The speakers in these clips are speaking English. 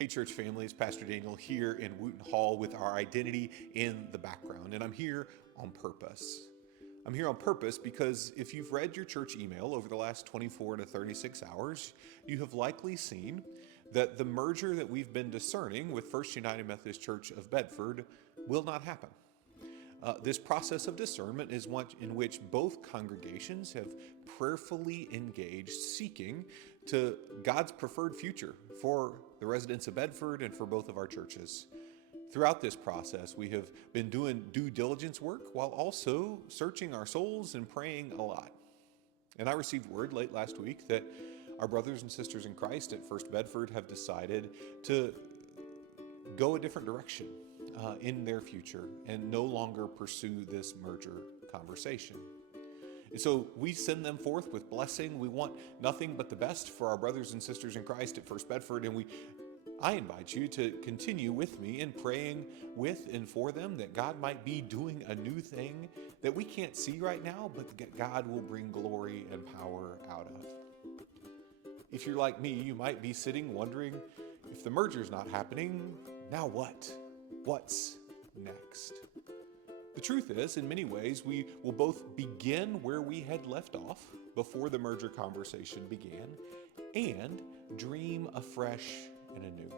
Hey church family, it's Pastor Daniel here in Wooten Hall with our identity in the background, and I'm here on purpose. I'm here on purpose because if you've read your church email over the last 24 to 36 hours, you have likely seen that the merger that we've been discerning with First United Methodist Church of Bedford will not happen. This process of discernment is one in which both congregations have prayerfully engaged, seeking to God's preferred future for the residents of Bedford and for both of our churches. Throughout this process, we have been doing due diligence work while also searching our souls and praying a lot. And I received word late last week that our brothers and sisters in Christ at First Bedford have decided to go a different direction in their future and no longer pursue this merger conversation. And so we send them forth with blessing. We want nothing but the best for our brothers and sisters in Christ at First Bedford, and I invite you to continue with me in praying with and for them that God might be doing a new thing that we can't see right now, but that God will bring glory and power out of. If you're like me, you might be sitting wondering, if the merger's not happening, now what? What's next? The truth is, in many ways, we will both begin where we had left off before the merger conversation began and dream afresh and anew.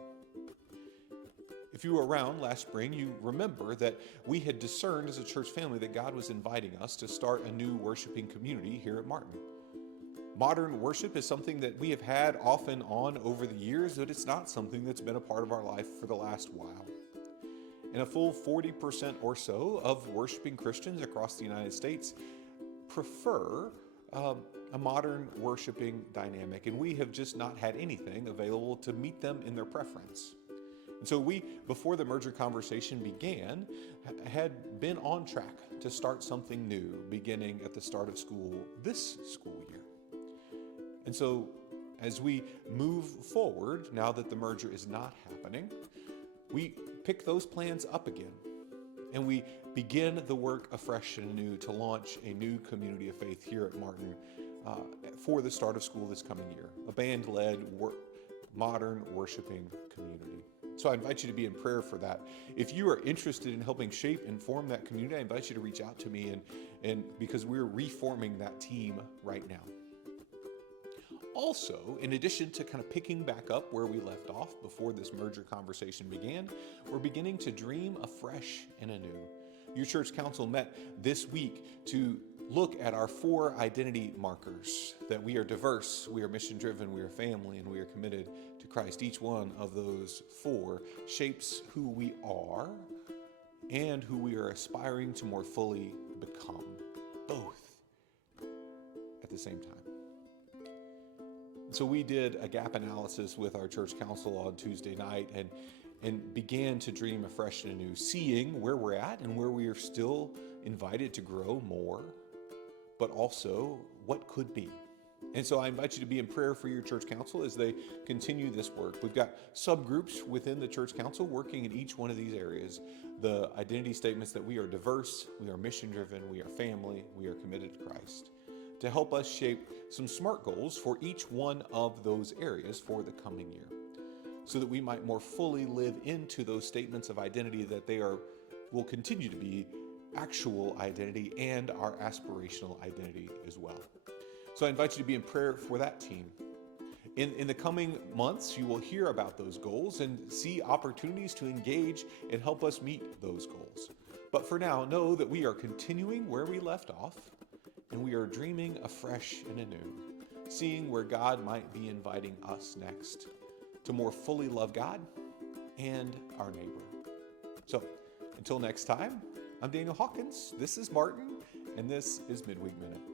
If you were around last spring, you remember that we had discerned as a church family that God was inviting us to start a new worshiping community here at Martin. Modern worship is something that we have had off and on over the years, but it's not something that's been a part of our life for the last while. And a full 40% or so of worshiping Christians across the United States prefer a modern worshiping dynamic, and we have just not had anything available to meet them in their preference. And so we, before the merger conversation began, had been on track to start something new beginning at the start of school this school year. And so as we move forward, now that the merger is not happening, we pick those plans up again, and we begin the work afresh and anew to launch a new community of faith here at Martin for the start of school this coming year, a band-led modern worshiping community. So I invite you to be in prayer for that. If you are interested in helping shape and form that community, I invite you to reach out to me, and because we're reforming that team right now. Also, in addition to kind of picking back up where we left off before this merger conversation began, we're beginning to dream afresh and anew. Your church council met this week to look at our 4 identity markers, that we are diverse, we are mission-driven, we are family, and we are committed to Christ. Each one of those 4 shapes who we are and who we are aspiring to more fully become, both at the same time. So we did a gap analysis with our church council on Tuesday night and began to dream afresh and anew, seeing where we're at and where we are still invited to grow more, but also what could be. And so I invite you to be in prayer for your church council as they continue this work. We've got subgroups within the church council working in each one of these areas. The identity statements that we are diverse, we are mission-driven, we are family, we are committed to Christ, to help us shape some SMART goals for each one of those areas for the coming year, so that we might more fully live into those statements of identity, that they will continue to be actual identity and our aspirational identity as well. So I invite you to be in prayer for that team. In the coming months, you will hear about those goals and see opportunities to engage and help us meet those goals. But for now, know that we are continuing where we left off, and we are dreaming afresh and anew, seeing where God might be inviting us next to more fully love God and our neighbor. So until next time, I'm Daniel Hawkins, this is Martin, and this is Midweek Minute.